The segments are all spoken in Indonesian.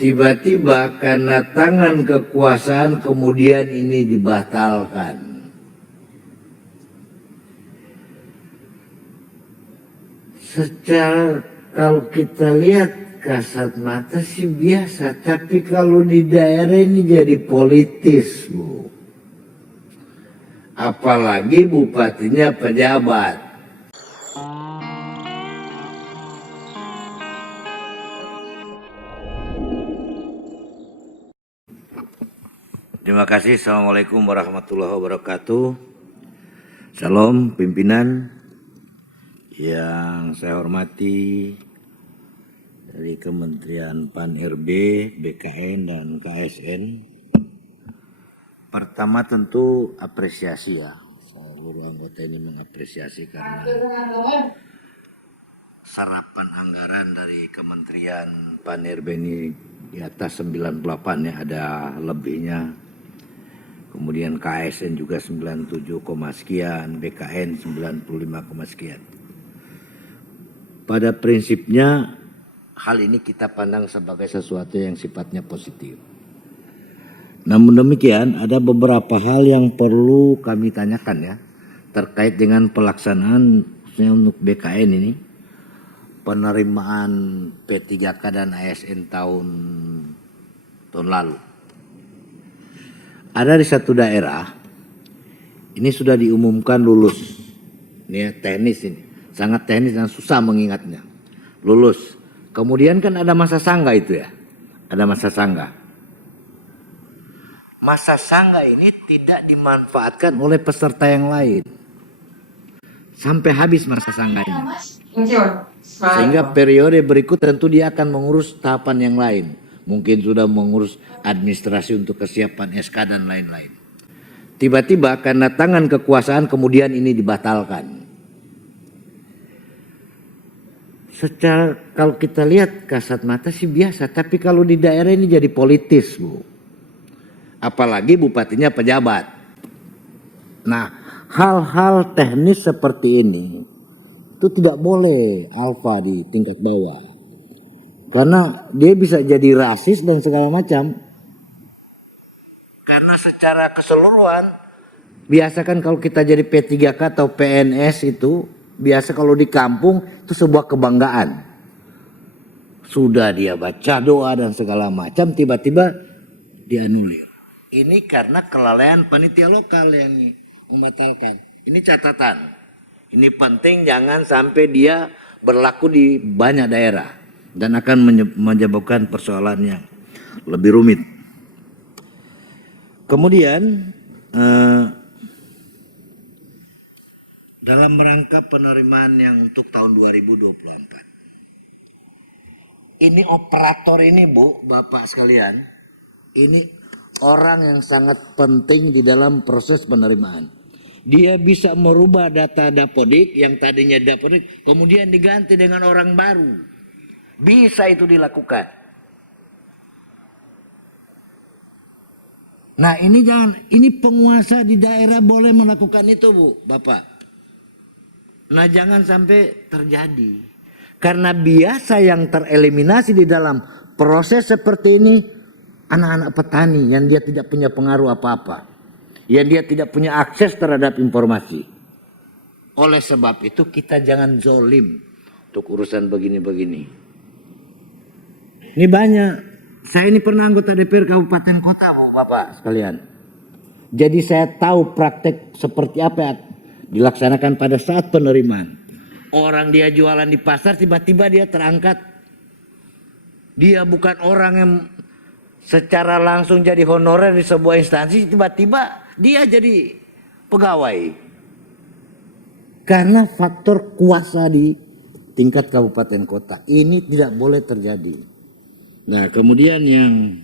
Tiba-tiba karena tangan kekuasaan kemudian ini dibatalkan. Secara kalau kita lihat kasat mata sih biasa, tapi kalau di daerah ini jadi politis, Bu. Apalagi bupatinya pejabat. Terima kasih. Assalamualaikum warahmatullahi wabarakatuh. Salam pimpinan yang saya hormati dari Kementerian Pan-RB, BKN, dan KSN. Pertama tentu apresiasi ya. Seluruh anggota ini mengapresiasi karena serapan anggaran dari Kementerian Pan-RB ini di atas 98 ya, ada lebihnya. Kemudian KSN juga 97, sekian, BKN 95, sekian. Pada prinsipnya hal ini kita pandang sebagai sesuatu yang sifatnya positif. Namun demikian ada beberapa hal yang perlu kami tanyakan ya terkait dengan pelaksanaan khususnya untuk BKN ini, penerimaan P3K dan ASN tahun lalu. Ada di satu daerah, ini sudah diumumkan lulus. Ini ya, teknis ini, sangat teknis dan susah mengingatnya. Lulus. Kemudian kan ada masa sangga itu ya, ada masa sangga. Masa sangga ini tidak dimanfaatkan oleh peserta yang lain. Sampai habis masa sangganya. Sehingga periode berikut tentu dia akan mengurus tahapan yang lain. Mungkin sudah mengurus administrasi untuk kesiapan SK dan lain-lain. Tiba-tiba karena tangan kekuasaan kemudian ini dibatalkan. Secara kalau kita lihat kasat mata sih biasa, tapi kalau di daerah ini jadi politis, Bu. Apalagi bupatinya pejabat. Nah, hal-hal teknis seperti ini itu tidak boleh alfa di tingkat bawah. Karena dia bisa jadi rasis dan segala macam. Karena secara keseluruhan, biasa kan kalau kita jadi P3K atau PNS itu, biasa kalau di kampung itu sebuah kebanggaan. Sudah dia baca doa dan segala macam, tiba-tiba dianulir. Ini karena kelalaian panitia lokal yang membatalkan. Ini catatan. Ini penting jangan sampai dia berlaku di banyak daerah. Dan akan menyebabkan persoalan yang lebih rumit. Kemudian dalam rangka penerimaan yang untuk tahun 2024. Ini operator ini, Bu, Bapak sekalian, ini orang yang sangat penting di dalam proses penerimaan. Dia bisa merubah data Dapodik yang tadinya Dapodik kemudian diganti dengan orang baru. Bisa itu dilakukan. Nah ini penguasa di daerah boleh melakukan itu, Bu, Bapak. Nah jangan sampai terjadi. Karena biasa yang tereliminasi di dalam proses seperti ini anak-anak petani yang dia tidak punya pengaruh apa-apa. Yang dia tidak punya akses terhadap informasi. Oleh sebab itu kita jangan zolim untuk urusan begini-begini. Ini banyak. Saya ini pernah anggota DPR Kabupaten Kota, Bu, Bapak sekalian. Jadi saya tahu praktek seperti apa yang dilaksanakan pada saat penerimaan. Orang dia jualan di pasar, tiba-tiba dia terangkat. Dia bukan orang yang secara langsung jadi honorer di sebuah instansi, tiba-tiba dia jadi pegawai. Karena faktor kuasa di tingkat kabupaten kota. Ini tidak boleh terjadi. Nah kemudian yang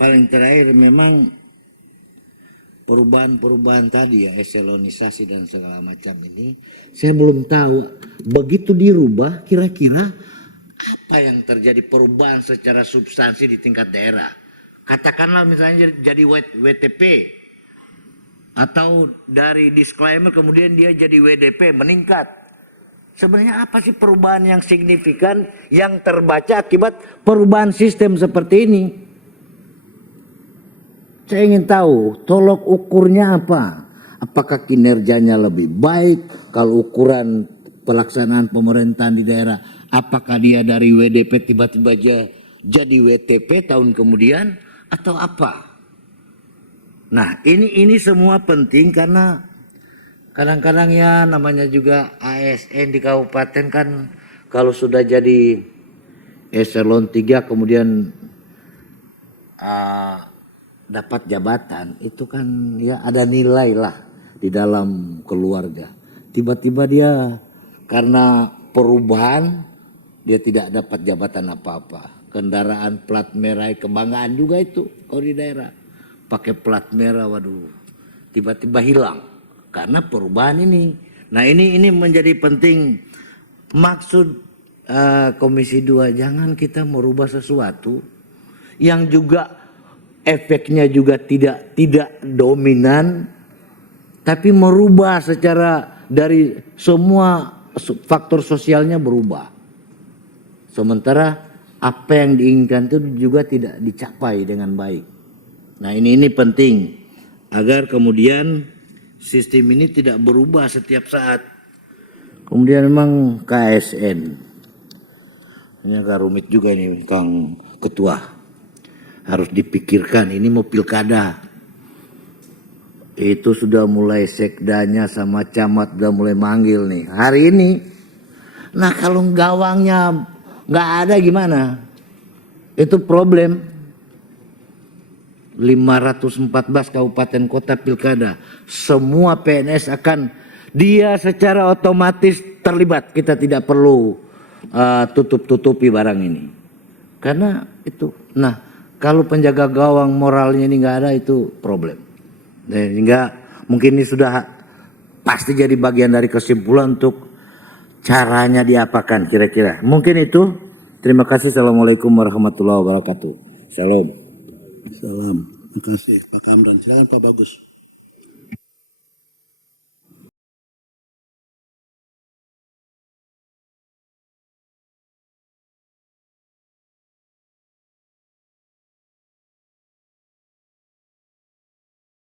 paling terakhir memang perubahan-perubahan tadi ya, eselonisasi dan segala macam ini. Saya belum tahu begitu dirubah kira-kira apa yang terjadi perubahan secara substansi di tingkat daerah. Katakanlah misalnya jadi WTP atau dari disclaimer kemudian dia jadi WDP meningkat. Sebenarnya apa sih perubahan yang signifikan yang terbaca akibat perubahan sistem seperti ini? Saya ingin tahu tolok ukurnya apa? Apakah kinerjanya lebih baik kalau ukuran pelaksanaan pemerintahan di daerah? Apakah dia dari WDP tiba-tiba jadi WTP tahun kemudian atau apa? Nah, ini semua penting karena kadang-kadang ya namanya juga ASN di kabupaten kan kalau sudah jadi eselon 3 kemudian dapat jabatan itu kan ya ada nilai lah di dalam keluarga. Tiba-tiba dia karena perubahan dia tidak dapat jabatan apa-apa. Kendaraan plat merah kebanggaan juga itu kalau di daerah. Pakai plat merah waduh tiba-tiba hilang karena perubahan ini. Nah ini menjadi penting maksud Komisi 2 jangan kita merubah sesuatu yang juga efeknya juga tidak dominan tapi merubah secara dari semua faktor sosialnya berubah. Sementara apa yang diinginkan itu juga tidak dicapai dengan baik. Nah ini penting agar kemudian sistem ini tidak berubah setiap saat. Kemudian memang KSN. Ini agak rumit juga ini Kang Ketua. Harus dipikirkan ini mau pilkada. Itu sudah mulai sekdanya sama camat udah mulai manggil nih hari ini. Nah kalau gawangnya nggak ada gimana? Itu problem. 514 kabupaten kota pilkada. Semua PNS akan dia secara otomatis terlibat. Kita tidak perlu tutup-tutupi barang ini. Karena itu. Nah kalau penjaga gawang moralnya ini nggak ada itu problem. Sehingga mungkin ini sudah pasti jadi bagian dari kesimpulan untuk caranya diapakan kira-kira. Mungkin itu. Terima kasih. Assalamualaikum warahmatullahi wabarakatuh. Salam. Salam. Terima kasih Pak Kamran. Silakan Pak Bagus.